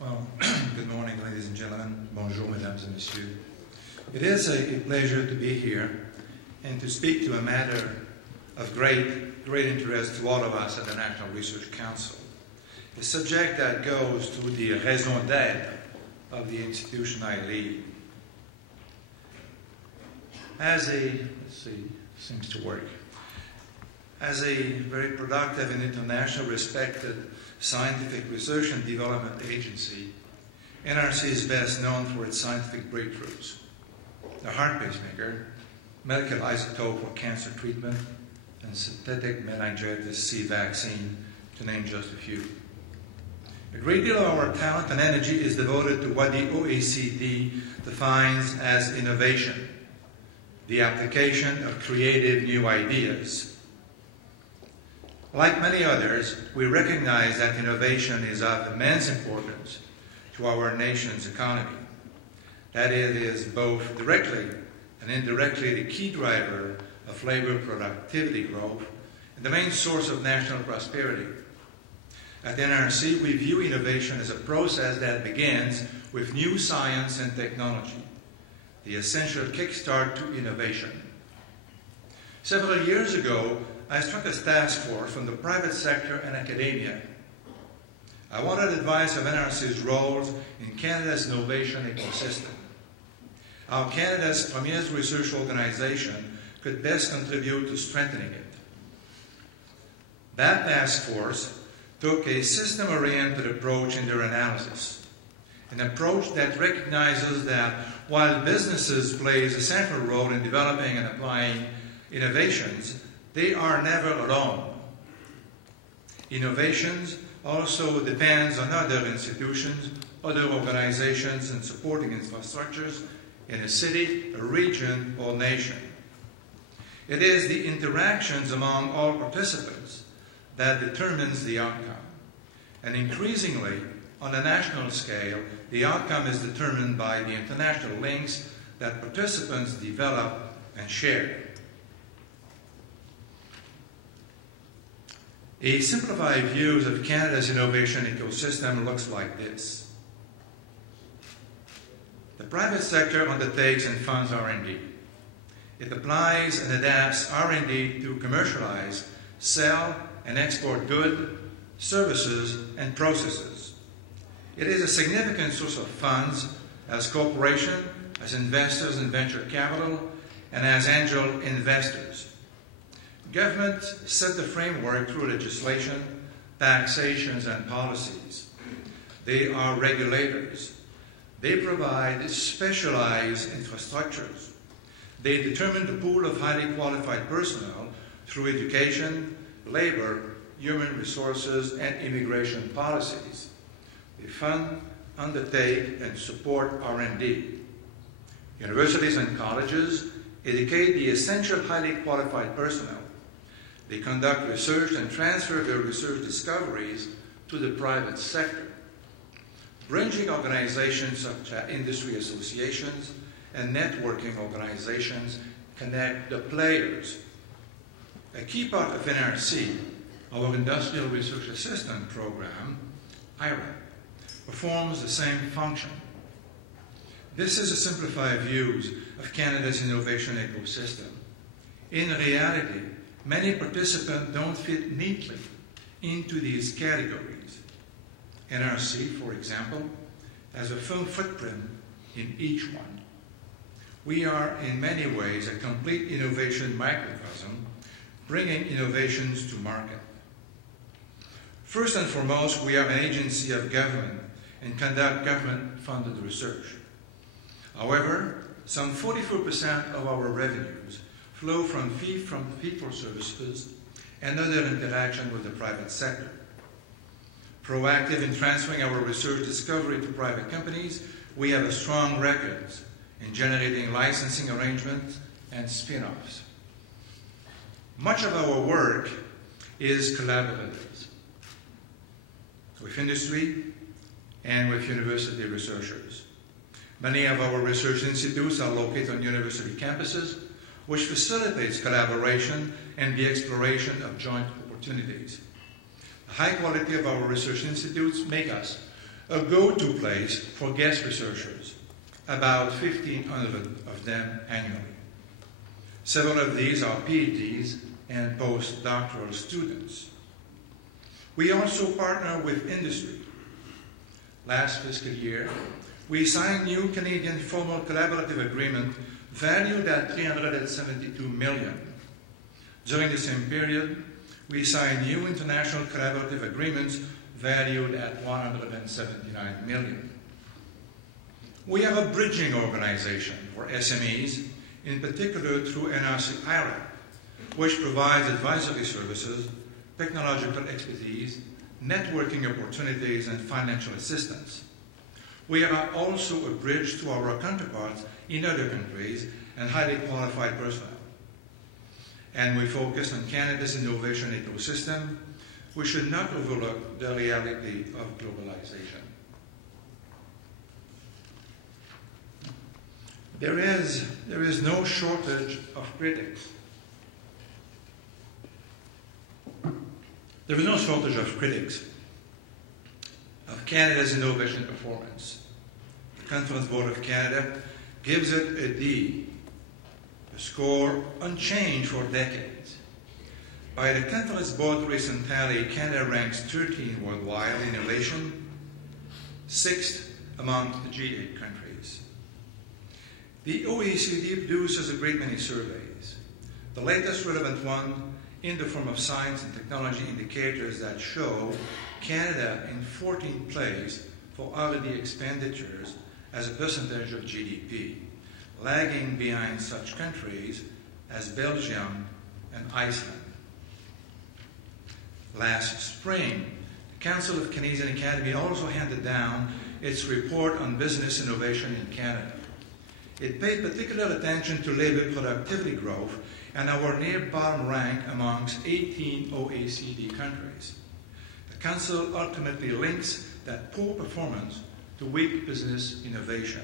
Well, good morning, ladies and gentlemen. Bonjour, mesdames et messieurs. It is a pleasure to be here and to speak to a matter of great interest to all of us at the National Research Council. A subject that goes to the raison d'être of the institution I lead. As a very productive and internationally respected scientific research and development agency, NRC is best known for its scientific breakthroughs. The heart pacemaker, medical isotope for cancer treatment, and synthetic meningitis C vaccine, to name just a few. A great deal of our talent and energy is devoted to what the OECD defines as innovation, the application of creative new ideas. Like many others, we recognize that innovation is of immense importance to our nation's economy, that it is both directly and indirectly the key driver of labor productivity growth and the main source of national prosperity. At NRC, we view innovation as a process that begins with new science and technology, the essential kickstart to innovation. Several years ago, I struck a task force from the private sector and academia. I wanted advice of NRC's roles in Canada's innovation ecosystem, how Canada's premier research organization could best contribute to strengthening it. That task force took a system-oriented approach in their analysis, an approach that recognizes that while businesses play a central role in developing and applying innovations, they are never alone. Innovations also depends on other institutions, other organizations, and supporting infrastructures in a city, a region, or nation. It is the interactions among all participants that determines the outcome. And increasingly, on a national scale, the outcome is determined by the international links that participants develop and share. A simplified view of Canada's innovation ecosystem looks like this. The private sector undertakes and funds R&D. It applies and adapts R&D to commercialize, sell, and export goods, services, and processes. It is a significant source of funds as corporations, as investors in venture capital, and as angel investors. Government set the framework through legislation, taxations, and policies. They are regulators. They provide specialized infrastructures. They determine the pool of highly qualified personnel through education, labor, human resources, and immigration policies. They fund, undertake, and support R&D. Universities and colleges educate the essential highly qualified personnel. They conduct research and transfer their research discoveries to the private sector. Bridging organizations such as industry associations and networking organizations connect the players. A key part of NRC, our Industrial Research Assistant Program, IRA, performs the same function. This is a simplified view of Canada's innovation ecosystem. In reality, many participants don't fit neatly into these categories. NRC, for example, has a firm footprint in each one. We are, in many ways, a complete innovation microcosm, bringing innovations to market. First and foremost, we are an agency of government and conduct government-funded research. However, some 44% of our revenues flow from fee-for-services and other interaction with the private sector. Proactive in transferring our research discovery to private companies, we have a strong record in generating licensing arrangements and spin-offs. Much of our work is collaborative with industry and with university researchers. Many of our research institutes are located on university campuses, which facilitates collaboration and the exploration of joint opportunities. The high quality of our research institutes make us a go-to place for guest researchers, about 1,500 of them annually. Several of these are PhDs and postdoctoral students. We also partner with industry. Last fiscal year, we signed new Canadian formal collaborative agreement valued at $372 million. During the same period, we signed new international collaborative agreements valued at $179 million. We have a bridging organization for SMEs, in particular through ICHIL, which provides advisory services, technological expertise, networking opportunities, and financial assistance. We are also a bridge to our counterparts in other countries and highly qualified personnel. And we focus on Canada's innovation ecosystem. We should not overlook the reality of globalization. There is no shortage of critics. There is no shortage of critics of Canada's innovation performance. The Conference Board of Canada gives it a D, a score unchanged for decades. By the Conference Board recent tally, Canada ranks 13 worldwide in innovation, 6th among the G8 countries. The OECD produces a great many surveys. The latest relevant one in the form of science and technology indicators that show Canada in 14th place for R&D expenditures as a percentage of GDP, lagging behind such countries as Belgium and Iceland. Last spring, the Council of Canadian Academy also handed down its report on business innovation in Canada. It paid particular attention to labor productivity growth and our near bottom rank amongst 18 OECD countries. The Council ultimately links that poor performance to weak business innovation.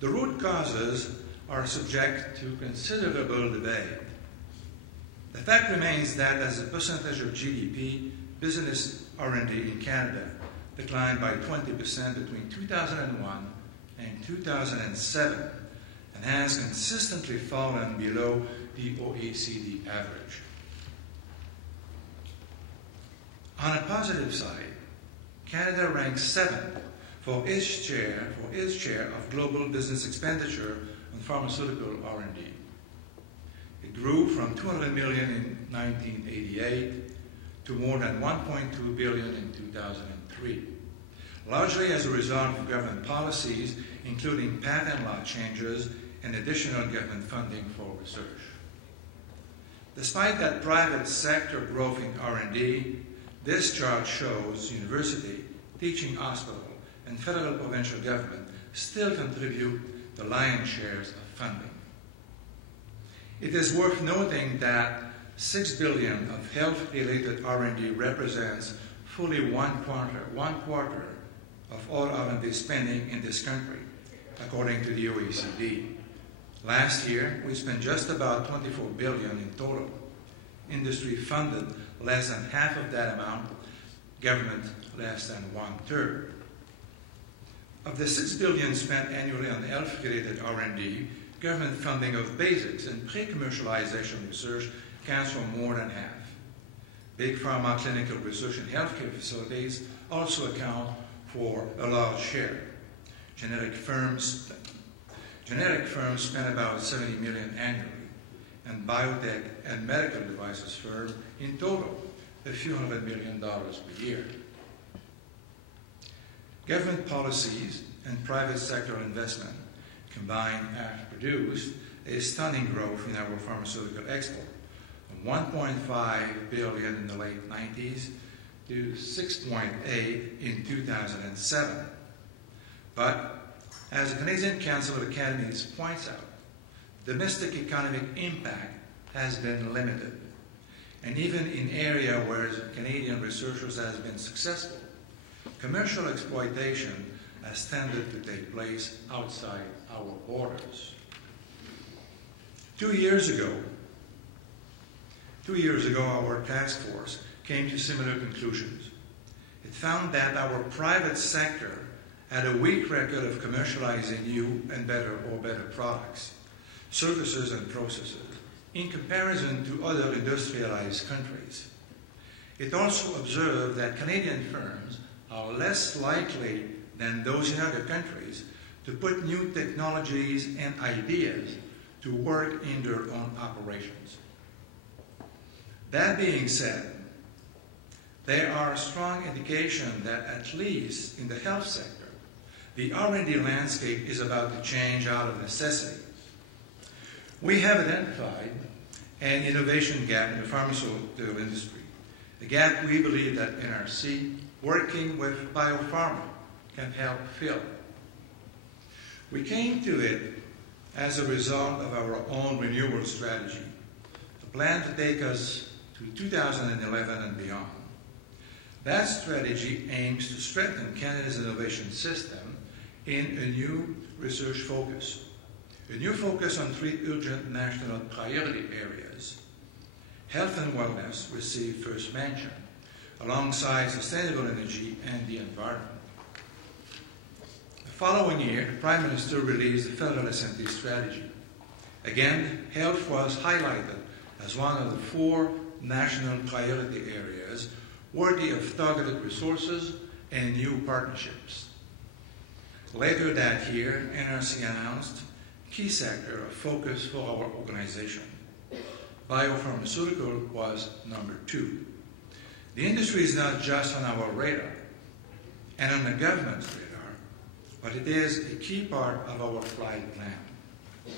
The root causes are subject to considerable debate. The fact remains that as a percentage of GDP, business R&D in Canada declined by 20% between 2001 and 2007 and has consistently fallen below the OECD average. On a positive side, Canada ranks 7th for its share of global business expenditure on pharmaceutical R&D. It grew from $200 million in 1988 to more than $1.2 billion in 2003, largely as a result of government policies, including patent law changes and additional government funding for research. Despite that private sector growth in R&D, this chart shows university, teaching hospital, and federal provincial government still contribute the lion's shares of funding. It is worth noting that $6 billion of health-related R&D represents fully one quarter of all R&D spending in this country, according to the OECD. Last year, we spent just about $24 billion in total. Industry funded less than half of that amount, government less than 1/3. Of the $6 billion spent annually on health-related R&D, government funding of basics and pre-commercialization research accounts for more than half. Big pharma clinical research and healthcare facilities also account for a large share. Generic firms spend about $70 million annually, and biotech and medical devices firms in total a few $100 million per year. Government policies and private sector investment combined have produced a stunning growth in our pharmaceutical export, from $1.5 billion in the late 90s to $6.8 in 2007. But as the Canadian Council of Academies points out, domestic economic impact has been limited. And even in areas where Canadian researchers have been successful, commercial exploitation has tended to take place outside our borders. 2 years ago, our task force came to similar conclusions. It found that our private sector had a weak record of commercializing new and better products, services, and processes in comparison to other industrialized countries. It also observed that Canadian firms are less likely than those in other countries to put new technologies and ideas to work in their own operations. That being said, there are strong indications that at least in the health sector, the R&D landscape is about to change out of necessity. We have identified an innovation gap in the pharmaceutical industry, a gap we believe that NRC, working with biopharma, can help fill. We came to it as a result of our own renewal strategy, a plan to take us to 2011 and beyond. That strategy aims to strengthen Canada's innovation system in a new research focus. A new focus on 3 urgent national priority areas. Health and wellness received first mention, alongside sustainable energy and the environment. The following year, the Prime Minister released the Federal SNT strategy. Again, health was highlighted as one of the 4 national priority areas worthy of targeted resources and new partnerships. Later that year, NRC announced key sector of focus for our organization. Biopharmaceutical was number 2. The industry is not just on our radar and on the government's radar, but it is a key part of our flight plan.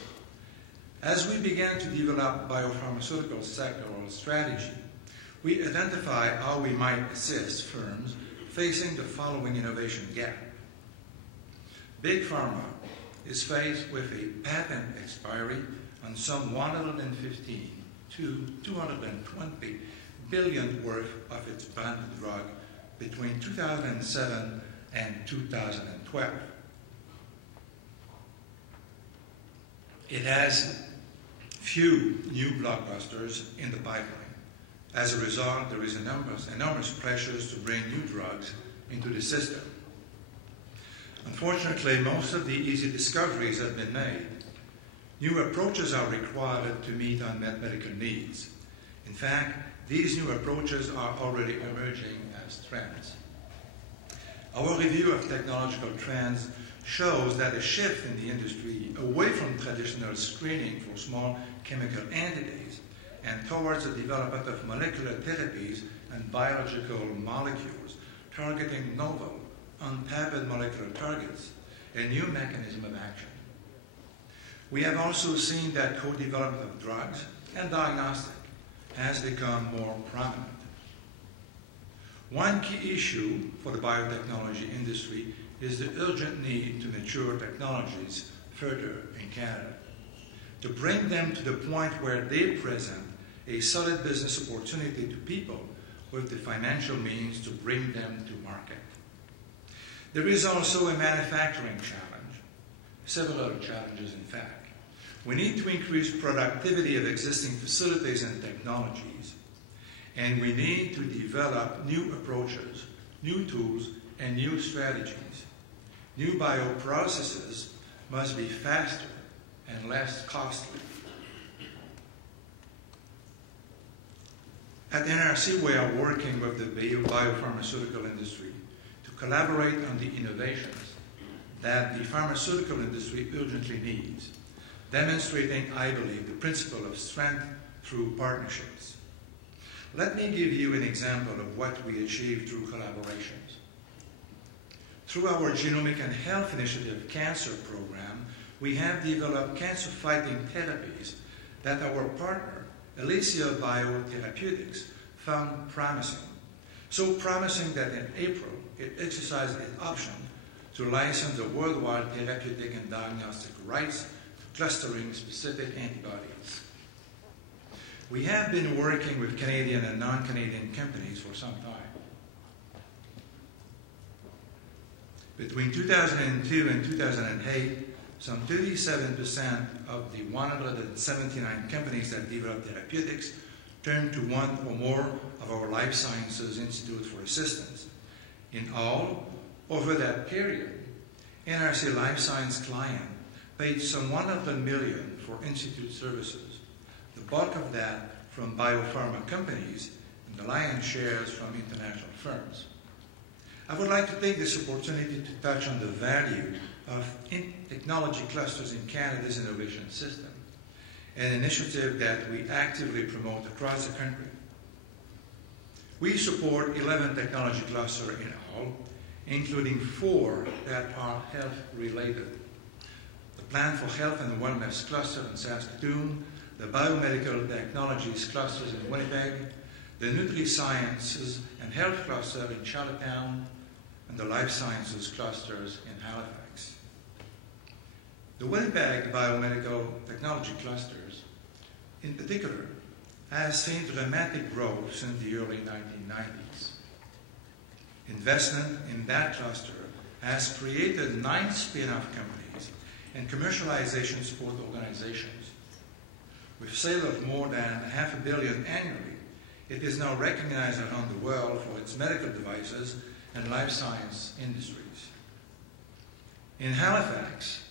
As we began to develop biopharmaceutical sectoral strategy, we identified how we might assist firms facing the following innovation gap. Big Pharma is faced with a patent expiry on some 115 to 220 billion worth of its branded drug between 2007 and 2012. It has few new blockbusters in the pipeline. As a result, there is enormous pressures to bring new drugs into the system. Unfortunately, most of the easy discoveries have been made. New approaches are required to meet unmet medical needs. In fact, these new approaches are already emerging as trends. Our review of technological trends shows that a shift in the industry away from traditional screening for small chemical entities and towards the development of molecular therapies and biological molecules targeting novel, untapped molecular targets, a new mechanism of action. We have also seen that co-development of drugs and diagnostic has become more prominent. One key issue for the biotechnology industry is the urgent need to mature technologies further in Canada, to bring them to the point where they present a solid business opportunity to people with the financial means to bring them to market. There is also a manufacturing challenge, several other challenges in fact. We need to increase productivity of existing facilities and technologies, and we need to develop new approaches, new tools, and new strategies. New bioprocesses must be faster and less costly. At NRC, we are working with the biopharmaceutical industry to collaborate on the innovations that the pharmaceutical industry urgently needs, demonstrating, I believe, the principle of strength through partnerships. Let me give you an example of what we achieved through collaborations. Through our Genomic and Health Initiative Cancer Program, we have developed cancer-fighting therapies that our partner, ICHIL Biotherapeutics, found promising. So promising that in April, it exercised its option to license the worldwide therapeutic and diagnostic rights to clustering specific antibodies. We have been working with Canadian and non-Canadian companies for some time. Between 2002 and 2008, some 37% of the 179 companies that develop therapeutics turned to one or more of our life sciences institutes for assistance. In all, over that period, NRC Life Science client paid some $100 million for institute services, the bulk of that from biopharma companies and the lion's shares from international firms. I would like to take this opportunity to touch on the value of technology clusters in Canada's innovation system, an initiative that we actively promote across the country. We support 11 technology clusters in all, including 4 that are health-related. The Plan for Health and Wellness Cluster in Saskatoon, the Biomedical Technologies Clusters in Winnipeg, the Nutri-Sciences and Health Cluster in Charlottetown, and the Life Sciences Clusters in Halifax. The Winnipeg Biomedical Technology Clusters, in particular, has seen dramatic growth since the early 1990s. Investment in that cluster has created 9 spin-off companies and commercialization support organizations. With sales of more than $500 million annually, it is now recognized around the world for its medical devices and life science industries. In Halifax,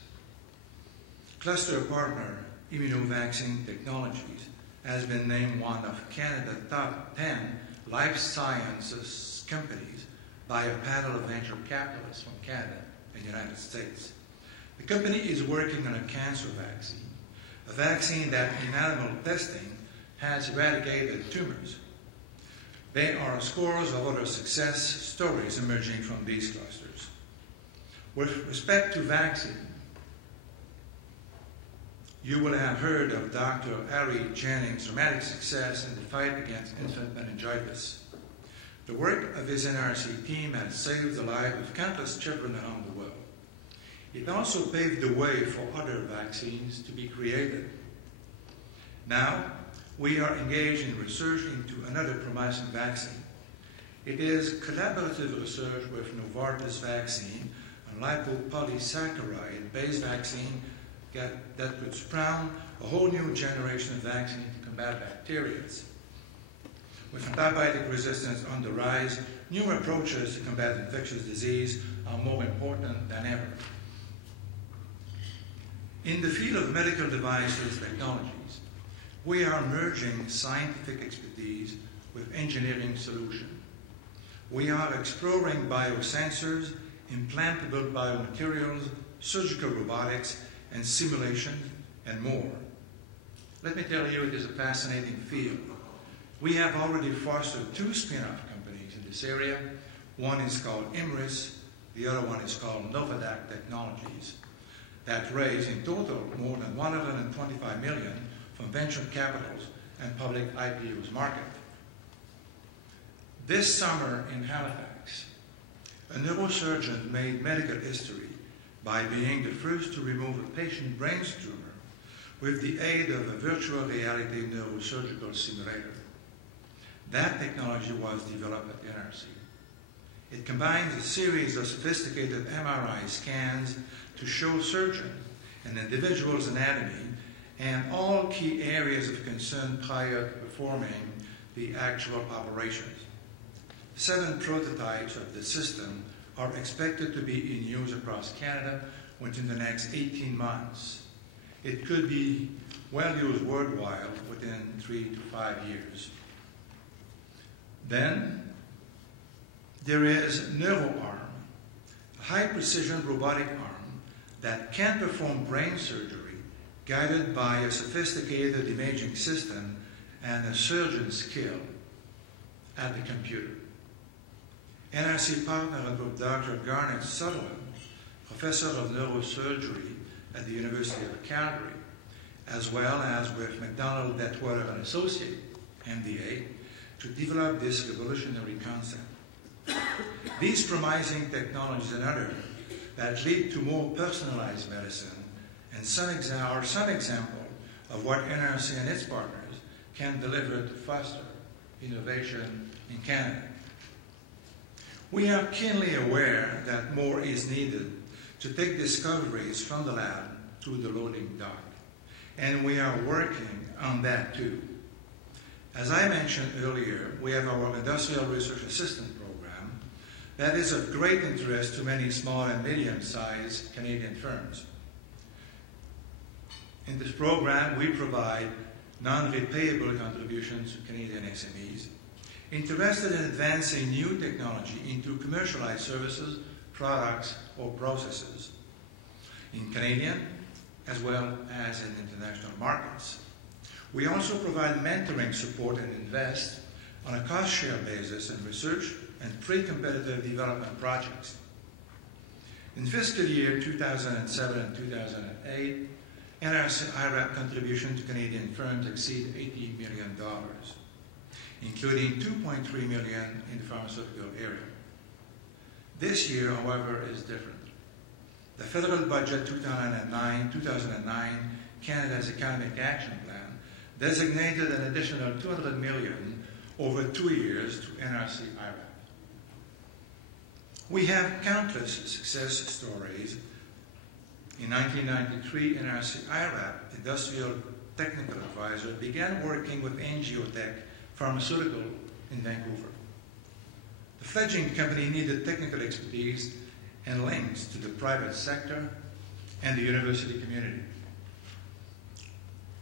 cluster partner Immunovaccine Technologies has been named one of Canada's top 10 life sciences companies by a panel of venture capitalists from Canada and the United States. The company is working on a cancer vaccine, a vaccine that in animal testing has eradicated tumors. There are scores of other success stories emerging from these clusters. With respect to vaccine, you will have heard of Dr. Harry Jennings' dramatic success in the fight against infant meningitis. The work of his NRC team has saved the lives of countless children around the world. It also paved the way for other vaccines to be created. Now, we are engaged in research into another promising vaccine. It is collaborative research with Novartis vaccine, a lipopolysaccharide-based vaccine that could spawn a whole new generation of vaccine to combat bacteria. With antibiotic resistance on the rise, new approaches to combat infectious disease are more important than ever. In the field of medical devices technologies, we are merging scientific expertise with engineering solutions. We are exploring biosensors, implantable biomaterials, surgical robotics, and simulation, and more. Let me tell you, it is a fascinating field. We have already fostered 2 spin-off companies in this area. One is called Imris, the other one is called Novadac Technologies, that raised in total more than $125 million from venture capitals and public IPOs market. This summer in Halifax, a neurosurgeon made medical history by being the first to remove a patient's brain tumor with the aid of a virtual reality neurosurgical simulator. That technology was developed at NRC. It combines a series of sophisticated MRI scans to show surgeons an individual's anatomy and all key areas of concern prior to performing the actual operations. 7 prototypes of the system are expected to be in use across Canada within the next 18 months. It could be well used worldwide within 3 to 5 years. Then there is NeuroArm, a high-precision robotic arm that can perform brain surgery guided by a sophisticated imaging system and a surgeon's skill at the computer. NRC partnered with Dr. Garnet Sutherland, professor of neurosurgery at the University of Calgary, as well as with McDonald Detwiler and Associate, MDA, to develop this revolutionary concept. These promising technologies and others that lead to more personalized medicine and some example of what NRC and its partners can deliver to foster innovation in Canada. We are keenly aware that more is needed to take discoveries from the lab to the loading dock, and we are working on that too. As I mentioned earlier, we have our Industrial Research Assistant Program, that is of great interest to many small and medium-sized Canadian firms. In this program, we provide non-repayable contributions to Canadian SMEs interested in advancing new technology into commercialized services, products, or processes in Canadian as well as in international markets. We also provide mentoring support and invest on a cost-share basis in research and pre-competitive development projects. In fiscal year 2007 and 2008, NRC IRAP contribution to Canadian firms exceed $80 million, including $2.3 million in the pharmaceutical area. This year, however, is different. The federal budget 2009 Canada's Economic Action Plan designated an additional $200 million over 2 years to NRC IRAP. We have countless success stories. In 1993, NRC IRAP, Industrial Technical Advisor, began working with Angiotech Pharmaceutical in Vancouver. The fledgling company needed technical expertise and links to the private sector and the university community.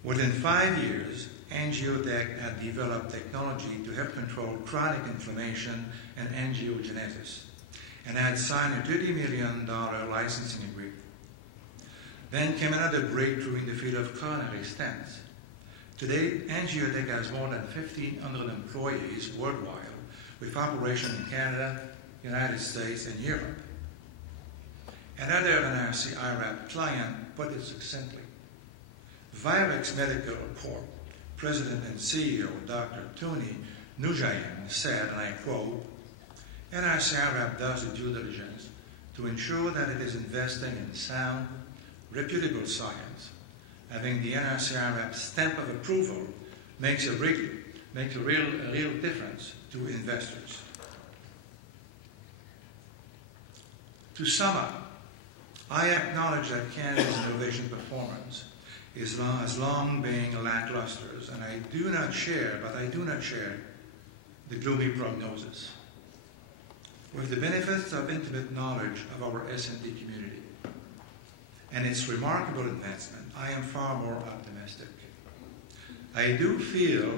Within 5 years, Angiotech had developed technology to help control chronic inflammation and angiogenesis, and had signed a $30 million licensing agreement. Then came another breakthrough in the field of coronary stents. Today, Angiotech has more than 1,500 employees worldwide, with operations in Canada, United States, and Europe. Another NRC IRAP client put it succinctly. Virex Medical Corp. President and CEO Dr. Tony Nujayan said, and I quote, NRC IRAP does the due diligence to ensure that it is investing in sound, reputable science. Having the NRC IRAP stamp of approval makes a real difference to investors. To sum up, I acknowledge that Canada's innovation performance has long been lackluster, and I do not share the gloomy prognosis. With the benefits of intimate knowledge of our S&D community and its remarkable advancement, I am far more optimistic. I do feel,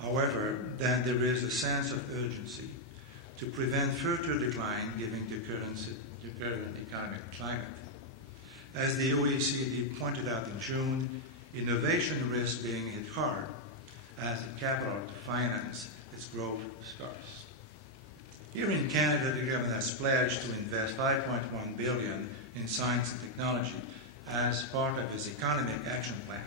however, that there is a sense of urgency to prevent further decline given the current economic climate. As the OECD pointed out in June, innovation risks being hit hard as the capital to finance its growth is scarce. Here in Canada, the government has pledged to invest $5.1 billion in science and technology as part of its Economic Action Plan.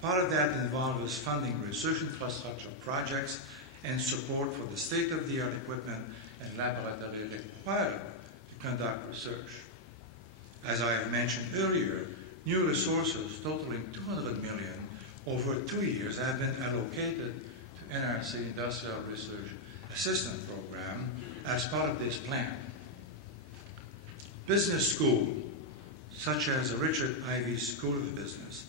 Part of that involves funding research infrastructure projects and support for the state-of-the-art equipment and laboratory required to conduct research. As I have mentioned earlier, new resources totaling $200 million over 2 years have been allocated to NRC Industrial Research Assistance Program as part of this plan. Business schools, such as the Richard Ivey School of Business,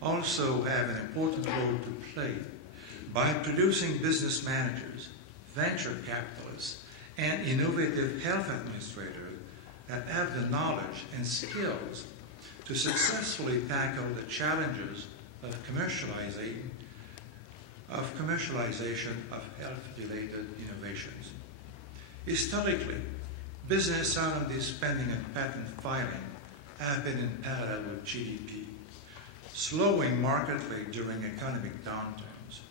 also have an important role to play by producing business managers, venture capitalists, and innovative health administrators that have the knowledge and skills to successfully tackle the challenges of commercialization of health-related innovations. Historically, business R&D spending and patent filing have been in parallel with GDP, slowing markedly during economic downturns.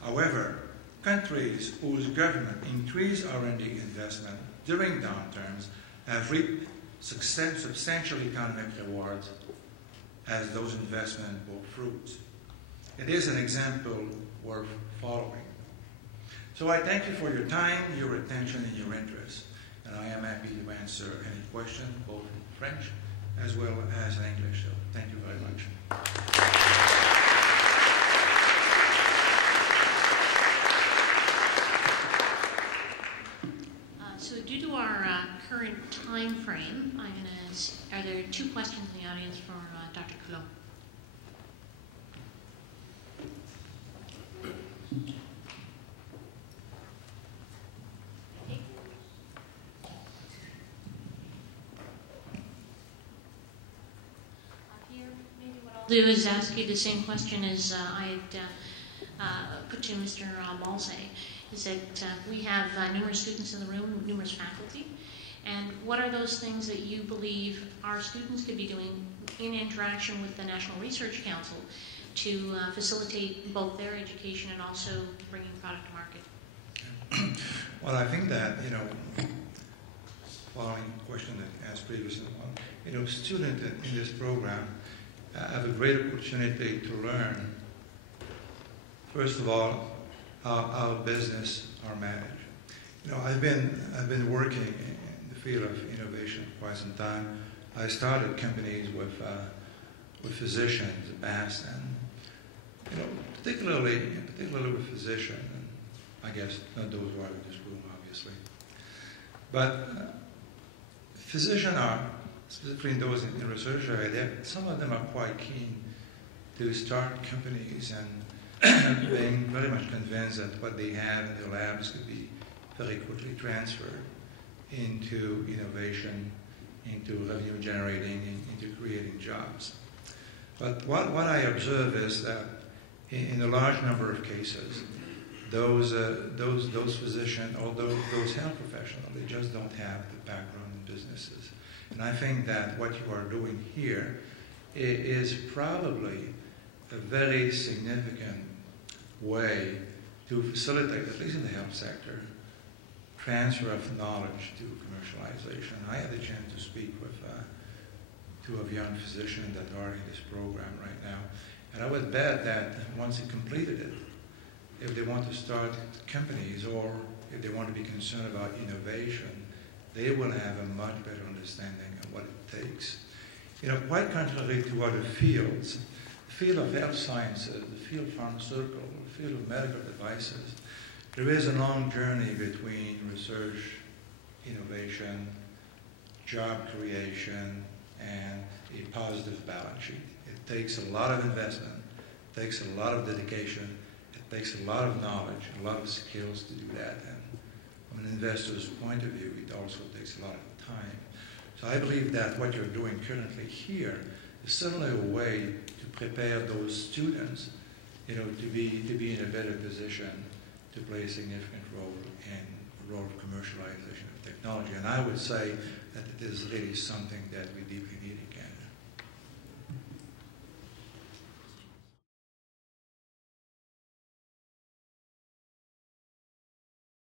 However, countries whose government increase R&D investment during downturns have reaped substantial economic rewards as those investments bore fruit. It is an example worth following. So I thank you for your time, your attention, and your interest. And I am happy to answer any questions, both in French as well as in English. So thank you very much. So due to our current time frame, are there 2 questions in the audience for Dr. Coulombe? do is ask you the same question as I had put to Mr. Malsay, is that we have numerous students in the room, numerous faculty, and what are those things that you believe our students could be doing in interaction with the National Research Council to facilitate both their education and also bringing product to market? Well, I think that, following the question that asked previously, students in this program have a great opportunity to learn, first of all, how business are managed. I've been working in the field of innovation for quite some time. I started companies with physicians in the past, and particularly with physicians. I guess not those who are in this room, obviously, but physicians are, specifically those in the research area, some of them are quite keen to start companies and being very much convinced that what they have in their labs could be very quickly transferred into innovation, into revenue generating, into creating jobs. But what I observe is that in a large number of cases, those physicians or those health professionals, they just don't have the background in businesses. And I think that what you are doing here is probably a very significant way to facilitate, at least in the health sector, transfer of knowledge to commercialization. I had the chance to speak with two of young physicians that are in this program right now, and I would bet that once they completed it, if they want to start companies or if they want to be concerned about innovation, they will have a much better understanding of what it takes. Quite contrary to other fields, the field of health sciences, the field of pharmaceutical, the field of medical devices, there is a long journey between research, innovation, job creation, and a positive balance sheet. It takes a lot of investment, it takes a lot of dedication, it takes a lot of knowledge, a lot of skills to do that. And from an investor's point of view, it also takes a lot of time. So I believe that what you're doing currently here is certainly a way to prepare those students, to be in a better position to play a significant role in the role of commercialization of technology. And I would say that it is really something that we deeply need in